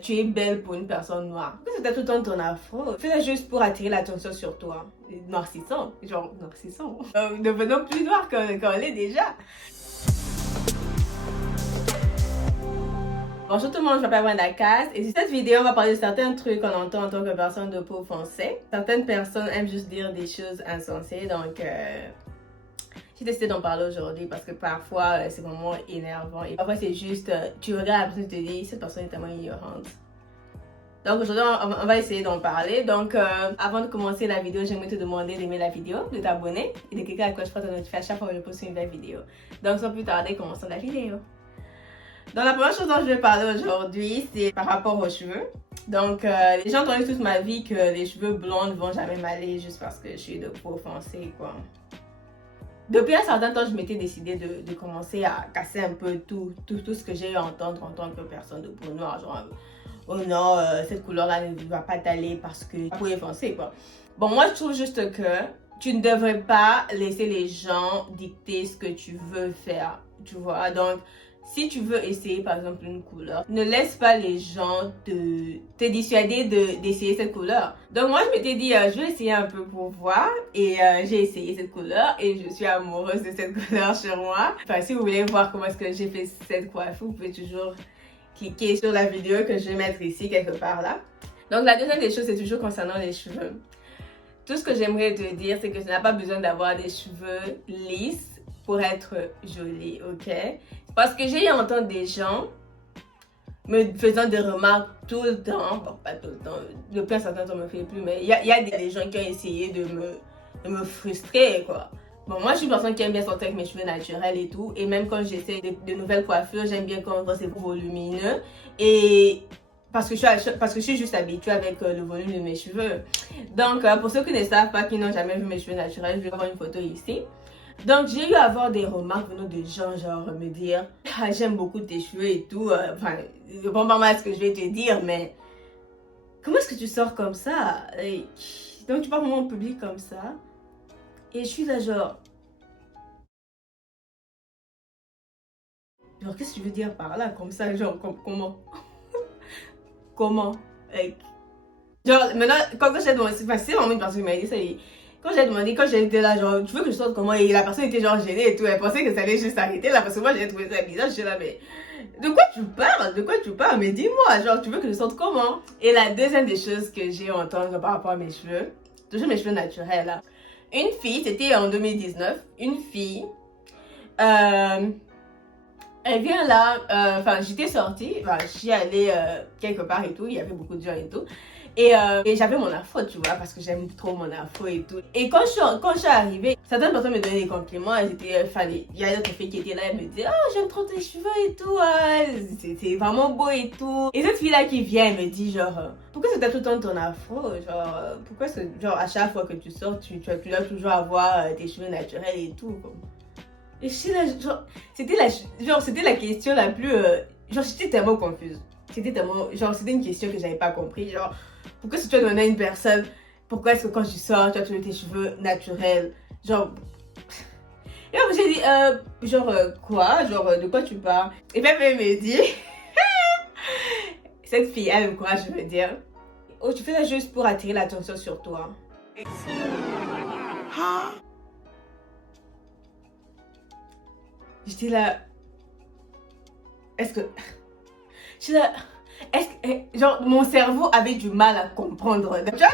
tu es belle pour une personne noire. Pourquoi c'était tout le temps ton afro? Fais-le juste pour attirer l'attention sur toi. Noircissant, genre noircissant. Devenons plus noirs qu'on l'est déjà. Bonjour tout le monde, je m'appelle Brenda Cass et dans cette vidéo on va parler de certains trucs qu'on entend en tant que personne de peau foncée. Certaines personnes aiment juste dire des choses insensées, donc j'ai décidé d'en parler aujourd'hui parce que parfois c'est vraiment énervant et parfois c'est juste, tu regardes la personne et tu te dis cette personne est tellement ignorante. Donc aujourd'hui on va essayer d'en parler. Donc avant de commencer la vidéo, j'aimerais te demander d'aimer la vidéo, de t'abonner et de cliquer à la cloche pour te notifier à chaque fois que je poste une nouvelle vidéo. Donc sans plus tarder, commençons la vidéo. Donc la première chose dont je vais parler aujourd'hui, c'est par rapport aux cheveux. Donc j'ai entendu toute ma vie que les cheveux blonds ne vont jamais m'aller juste parce que je suis de peau foncée, quoi. Depuis un certain temps, je m'étais décidé de commencer à casser un peu tout ce que j'ai eu à entendre en tant que personne de peau noire. Genre, oh non, cette couleur-là ne va pas t'aller parce que la peau est foncée, quoi. Bon, moi je trouve juste que tu ne devrais pas laisser les gens dicter ce que tu veux faire, tu vois. Donc si tu veux essayer par exemple une couleur, ne laisse pas les gens te dissuader d'essayer cette couleur. Donc moi je m'étais dit, je vais essayer un peu pour voir et j'ai essayé cette couleur et je suis amoureuse de cette couleur sur moi. Enfin si vous voulez voir comment est-ce que j'ai fait cette coiffure, vous pouvez toujours cliquer sur la vidéo que je vais mettre ici quelque part là. Donc la deuxième des choses c'est toujours concernant les cheveux. Tout ce que j'aimerais te dire c'est que tu n'as pas besoin d'avoir des cheveux lisses pour être jolie, ok? Parce que j'ai entendu des gens me faisant des remarques tout le temps, bon pas tout le temps, depuis un certain temps on me fait plus, mais il y a des gens qui ont essayé de me frustrer, quoi. Bon, moi je suis une personne qui aime bien sortir avec mes cheveux naturels et tout, et même quand j'essaie de nouvelles coiffures, j'aime bien quand on voit c'est volumineux, et parce que je suis juste habituée avec le volume de mes cheveux. Donc pour ceux qui ne savent pas, qui n'ont jamais vu mes cheveux naturels, je vais avoir une photo ici. Donc j'ai eu à avoir des remarques venant de gens genre me dire ah, j'aime beaucoup tes cheveux et tout, enfin je comprends pas mal ce que je vais te dire, mais comment est-ce que tu sors comme ça? Et donc tu parles vraiment en public comme ça et je suis là genre qu'est-ce que tu veux dire par là comme ça, genre comment comment like, genre maintenant quand j'ai demandé, enfin c'est vraiment une personne qui m'a dit ça et quand j'ai demandé, quand j'étais là, genre, tu veux que je sorte comment? Et la personne était genre gênée et tout. Elle pensait que ça allait juste s'arrêter là parce que moi j'ai trouvé ça bizarre. J'étais là, mais de quoi tu parles? De quoi tu parles? Mais dis-moi, genre, tu veux que je sorte comment? Et la deuxième des choses que j'ai entendu par rapport à mes cheveux, toujours mes cheveux naturels là. Une fille, c'était en 2019, une fille, elle vient là, enfin, j'étais sortie, enfin, j'y allais quelque part et tout, il y avait beaucoup de gens et tout. Et j'avais mon afro, tu vois, parce que j'aime trop mon afro et tout. Et quand je suis arrivée, certaines personnes me donnaient des compliments. Il y a d'autres filles qui étaient là, elles me disaient oh, j'aime trop tes cheveux et tout, c'est vraiment beau et tout. Et cette fille-là qui vient, elle me dit genre, pourquoi c'était tout le temps ton afro? Genre, pourquoi genre, à chaque fois que tu sors, tu dois toujours avoir tes cheveux naturels et tout. Comme. Et je suis là, genre, c'était la question la plus. Genre, j'étais tellement confuse. C'était une question que j'avais pas compris. Genre, pourquoi si tu as donné à une personne, pourquoi est-ce que quand tu sors, tu as toujours tes cheveux naturels? Genre. Et après, j'ai dit, quoi? Genre, de quoi tu parles? Et puis, elle me dit, cette fille a le courage de me dire, oh, tu fais ça juste pour attirer l'attention sur toi. J'étais là, est-ce que. J'étais là. Est-ce que, genre, mon cerveau avait du mal à comprendre. Tu vois,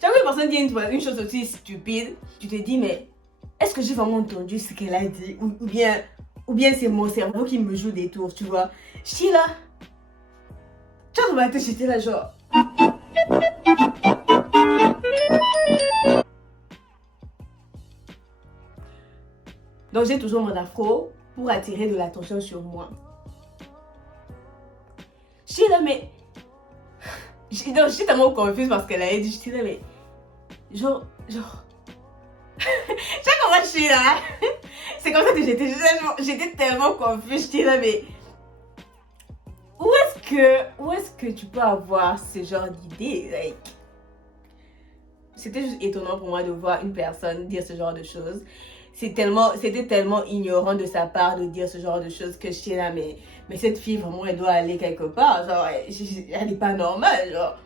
quand une personne dit une chose aussi stupide, tu te dis, mais est-ce que j'ai vraiment entendu ce qu'elle a dit? Ou bien c'est mon cerveau qui me joue des tours, tu vois? J'étais là. Tu vois, dans ma tête, j'étais là, genre. Donc, j'ai toujours mon afro pour attirer de l'attention sur moi. J'étais là, mais. J'étais tellement confuse parce qu'elle avait dit, j'étais là, mais. Genre. Tu sais comment je suis là? C'est comme ça que j'étais tellement confuse. J'étais là, mais. Où est-ce que tu peux avoir ce genre d'idée? Like. C'était juste étonnant pour moi de voir une personne dire ce genre de choses. c'était tellement ignorant de sa part de dire ce genre de choses que je suis là, mais cette fille, vraiment, elle doit aller quelque part. Genre, elle n'est pas normale. Genre,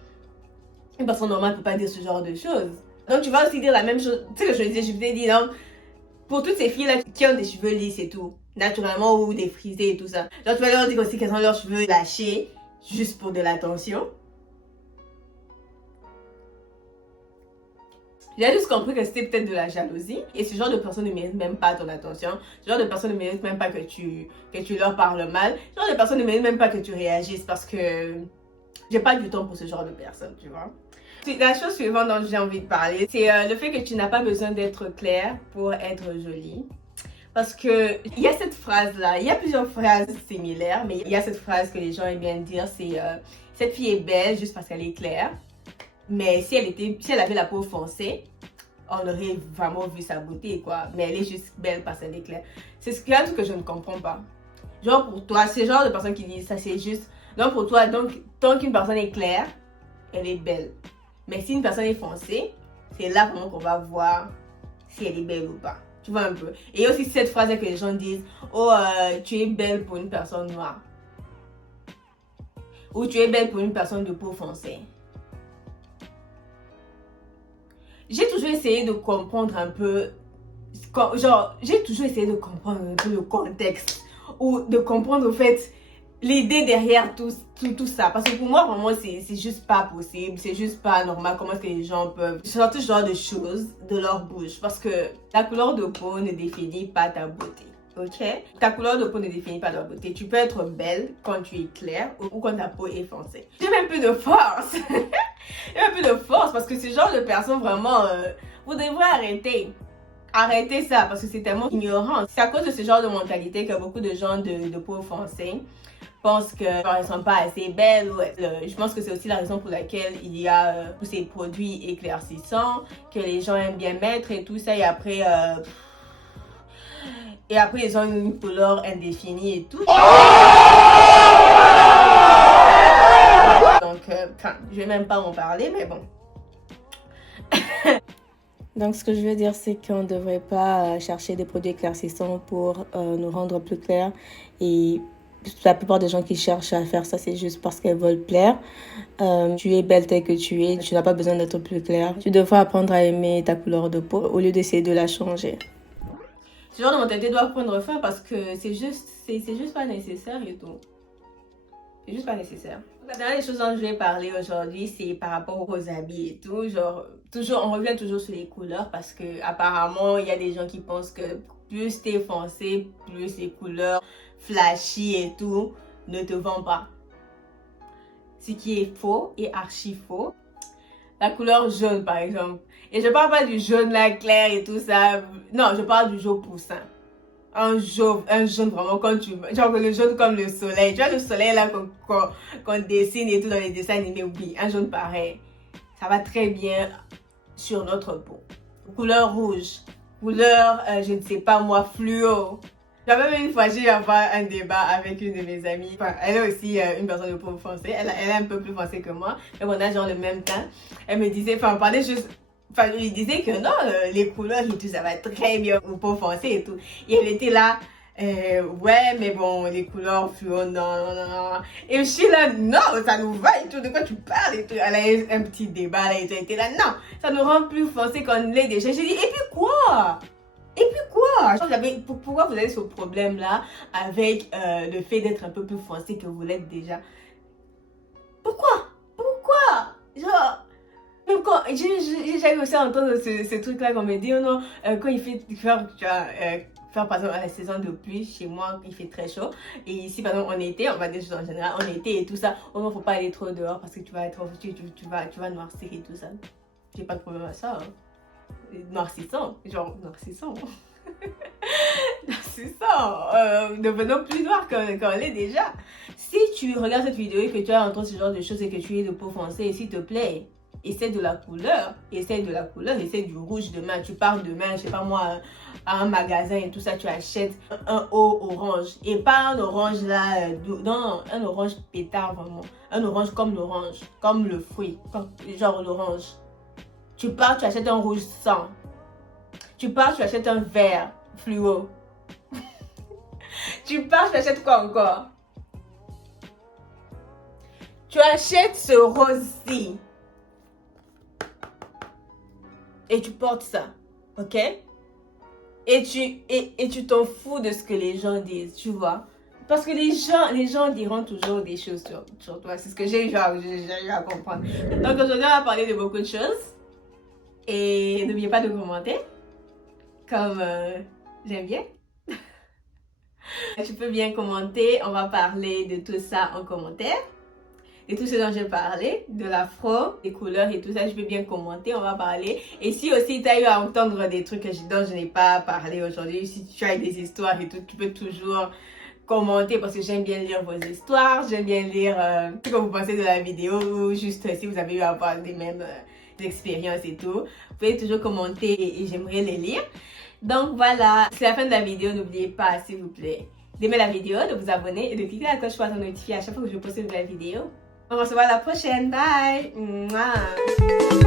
une personne normale ne peut pas dire ce genre de choses. Donc, tu vas aussi dire la même chose. Tu sais, je t'ai dit, donc, pour toutes ces filles-là qui ont des cheveux lisses et tout, naturellement, ou des frisés et tout ça. Genre, tu vas leur dire aussi qu'elles ont leurs cheveux lâchés juste pour de l'attention. J'ai juste compris que c'était peut-être de la jalousie. Et ce genre de personnes ne méritent même pas ton attention. Ce genre de personnes ne méritent même pas que tu leur parles mal. Ce genre de personnes ne méritent même pas que tu réagisses parce que j'ai pas du temps pour ce genre de personnes, tu vois. La chose suivante dont j'ai envie de parler, c'est le fait que tu n'as pas besoin d'être claire pour être jolie. Parce que il y a cette phrase-là, il y a plusieurs phrases similaires, mais il y a cette phrase que les gens aiment bien dire, c'est cette fille est belle juste parce qu'elle est claire. Mais si elle avait la peau foncée, on aurait vraiment vu sa beauté, quoi. Mais elle est juste belle parce qu'elle est claire. C'est ce que je ne comprends pas. Genre pour toi, c'est le genre de personnes qui disent ça, c'est juste... Donc pour toi, donc, tant qu'une personne est claire, elle est belle. Mais si une personne est foncée, c'est là vraiment qu'on va voir si elle est belle ou pas. Tu vois un peu. Et il y a aussi cette phrase que les gens disent, oh, tu es belle pour une personne noire. Ou tu es belle pour une personne de peau foncée. J'ai toujours essayé de comprendre un peu, genre, j'ai toujours essayé de comprendre un peu le contexte ou de comprendre au fait l'idée derrière tout ça. Parce que pour moi, vraiment, c'est juste pas possible, c'est juste pas normal comment est-ce que les gens peuvent sortir ce genre de choses de leur bouche. Parce que la couleur de peau ne définit pas ta beauté. Ok? Ta couleur de peau ne définit pas ta beauté. Tu peux être belle quand tu es claire ou quand ta peau est foncée. J'ai même plus de force. J'ai même plus de force parce que ce genre de personnes vraiment, vous devrez arrêter. Arrêtez ça parce que c'est tellement ignorant. C'est à cause de ce genre de mentalité que beaucoup de gens de peau foncée pensent qu'elles ne sont pas assez belles. Je pense que c'est aussi la raison pour laquelle il y a tous ces produits éclaircissants que les gens aiment bien mettre et tout ça. Et après, ils ont une couleur indéfinie et tout. Donc, je vais même pas en parler, mais bon. Donc, ce que je veux dire, c'est qu'on ne devrait pas chercher des produits éclaircissants pour nous rendre plus clairs. Et la plupart des gens qui cherchent à faire ça, c'est juste parce qu'elles veulent plaire. Tu es belle telle que tu es, tu n'as pas besoin d'être plus claire. Tu devrais apprendre à aimer ta couleur de peau au lieu d'essayer de la changer. Ce genre de mentalité doit prendre fin parce que c'est juste pas nécessaire et tout. C'est juste pas nécessaire. La dernière des choses dont je vais parler aujourd'hui, c'est par rapport aux habits et tout. Genre, on revient toujours sur les couleurs parce que apparemment, il y a des gens qui pensent que plus t'es foncé, plus les couleurs flashy et tout ne te vont pas. Ce qui est faux et archi faux. La couleur jaune, par exemple. Et je parle pas du jaune là clair et tout ça. Non, je parle du jaune poussin. Un jaune vraiment genre le jaune comme le soleil. Tu vois le soleil là qu'on dessine et tout dans les dessins animés, oui, un jaune pareil. Ça va très bien sur notre peau. Couleur rouge, couleur, je ne sais pas moi, fluo. J'avais même une fois, j'ai eu un débat avec une de mes amies. Enfin, elle est aussi une personne de peau foncée. Elle est un peu plus foncée que moi. Mais on a genre le même teint. Elle me disait, enfin, on parlait juste... Enfin, je lui disais que non, les couleurs et tout, ça va très bien aux peaux foncées et tout. Et elle était là, ouais, mais bon, les couleurs fluo, non. Et je suis là, non, ça nous va et tout, de quoi tu parles et tout. Elle a eu un petit débat là et tout. Elle était là, non, ça nous rend plus foncé qu'on l'est déjà. J'ai dit, et puis quoi? Et puis quoi? Pourquoi vous avez ce problème-là avec le fait d'être un peu plus foncé que vous l'êtes déjà? Pourquoi? Genre... Donc, j'ai aussi entendu ce truc-là qu'on me dit, oh non, quand il fait faire, tu vois, faire par exemple à la saison de pluie, chez moi, il fait très chaud. Et ici, par exemple, en été, on va dire en général, en été et tout ça, oh non, faut pas aller trop dehors parce que tu vas noircir et tout ça. J'ai pas de problème à ça. Hein. Noircissant, genre noircissant. Devenons plus noirs qu'on l'est déjà. Si tu regardes cette vidéo et que tu as entendu ce genre de choses et que tu es de peau foncée, s'il te plaît, essaie de la couleur, essaie du rouge demain. Tu pars demain, je sais pas moi, à un magasin et tout ça, tu achètes un haut orange. Et pas un orange là, non, un orange pétard vraiment. Un orange comme l'orange, comme le fruit, genre l'orange. Tu pars, tu achètes un rouge sang. Tu pars, tu achètes un vert. fluo. Tu pars, tu achètes quoi encore? Tu achètes ce rose-ci. Et tu portes ça. Ok? Et tu t'en fous de ce que les gens disent, tu vois? Parce que les gens diront toujours des choses sur toi. C'est ce que j'ai eu à comprendre. Donc aujourd'hui, on va parler de beaucoup de choses. Et n'oubliez pas de commenter. Comme j'aime bien. Tu peux bien commenter. On va parler de tout ça en commentaire. Et tout ce dont j'ai parlé, de l'afro, des couleurs et tout ça, je peux bien commenter, on va parler. Et si aussi tu as eu à entendre des trucs dont je n'ai pas parlé aujourd'hui, si tu as des histoires et tout, tu peux toujours commenter parce que j'aime bien lire vos histoires, j'aime bien lire ce que vous pensez de la vidéo ou juste si vous avez eu à avoir des mêmes expériences et tout. Vous pouvez toujours commenter et j'aimerais les lire. Donc voilà, c'est la fin de la vidéo, n'oubliez pas s'il vous plaît d'aimer la vidéo, de vous abonner et de cliquer la cloche pour être notifié à chaque fois que je poste une nouvelle vidéo. On se voit à la prochaine. Bye. Mouah.